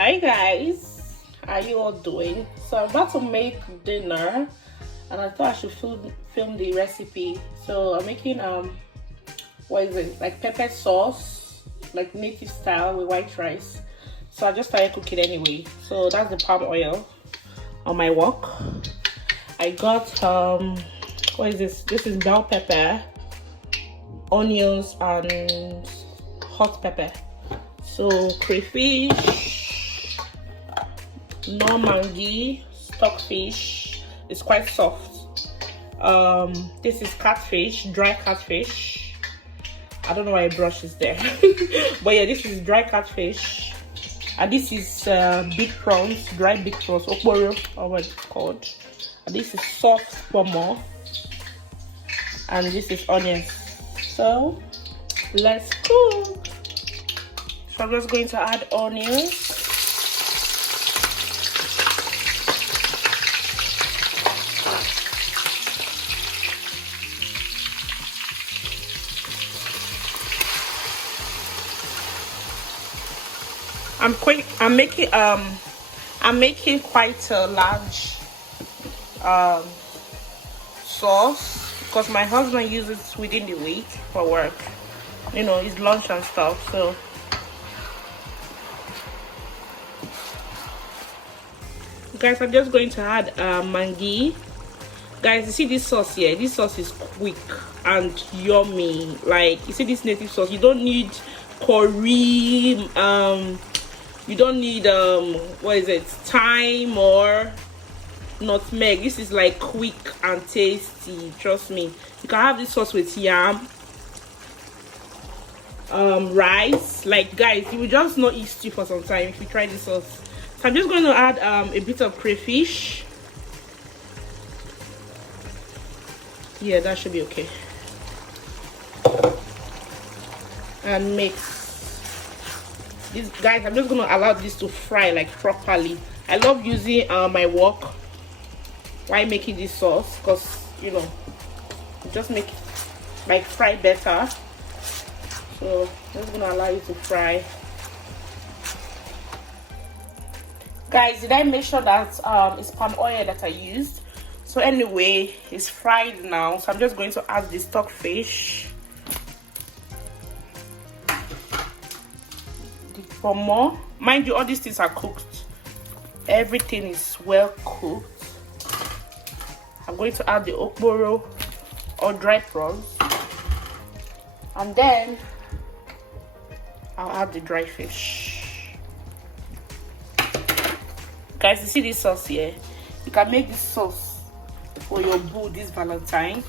Hi guys, how you all doing? So I'm about to make dinner and I thought I should film the recipe. So I'm making what is it, like pepper sauce, like native style with white rice. So I just started cooking anyway. So that's the palm oil on my wok. I got what is this? This is bell pepper, onions and hot pepper. So crayfish, normandy, stockfish. It's quite soft. This is catfish, dry catfish. I don't know why a brush is there. But yeah, this is dry catfish. And this is big prawns, dry big prawns, okporo, or what it's called. And this is soft pomo. And this is onions. So let's cook. So I'm just going to add onions. I'm making quite a large sauce because my husband uses it within the week for work. You know, his lunch and stuff. So guys, I'm just going to add mangi. Guys, you see this sauce here? This sauce is quick and yummy. Like, you see this native sauce, you don't need curry, you don't need what is it, thyme or nutmeg. This is like quick and tasty, trust me. You can have this sauce with yam, rice. Like guys, you will just not eat stew for some time if you try this sauce. So I'm just going to add a bit of crayfish. Yeah, that should be okay. And mix this, guys. I'm just going to allow this to fry like properly. I love using my wok while making this sauce because, you know, just make it like fry better. So I'm just going to allow it to fry. Guys, did I make sure that it's palm oil that I used? So anyway, it's fried now. So I'm just going to add the stockfish, the pomo. Mind you, all these things are cooked. Everything is well cooked. I'm going to add the okporo or dry prawns, and then I'll add the dry fish. Guys, you see this sauce here? You can make this sauce for your boo this Valentine.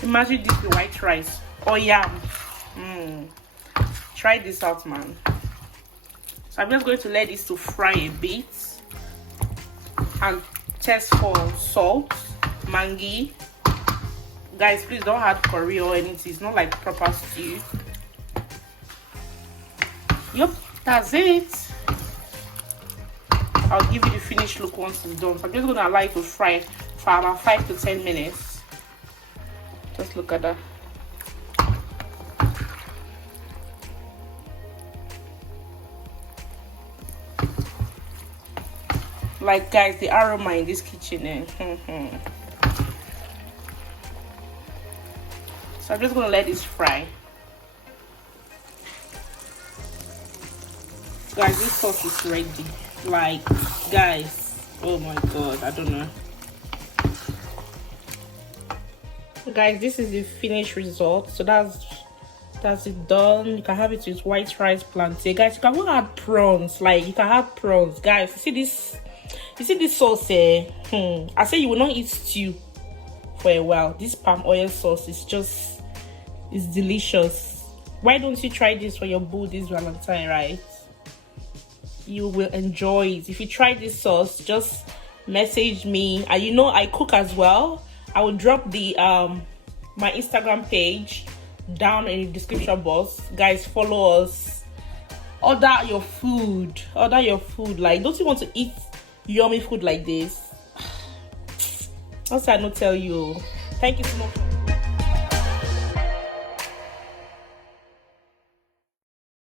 Imagine this with white rice or yam. Try this out, man. So I'm just going to let this to fry a bit and test for salt, mangi. Guys, please don't add curry or anything. It's not like proper stew. Yep, that's it. I'll give you the finished look once it's done. So I'm just going to allow it to fry for about 5 to 10 minutes. Just look at that. Like guys, the aroma in this kitchen. So I'm just gonna let this fry. Guys, this sauce is ready. Like guys, oh my god, I don't know. Guys, this is the finished result. So that's it done. You can have it with white rice, plantain. Guys, you can go add prawns. Like you can have prawns. Guys, you see this sauce here? I say you will not eat stew for a while. This palm oil sauce is just, it's delicious. Why don't you try this for your boo this Valentine, right? You will enjoy it. If you try this sauce, just message me. And you know I cook as well. I will drop the my Instagram page down in the description box. Guys, follow us, order your food. Like, don't you want to eat yummy food like this? Also, I not tell you. Thank you so much.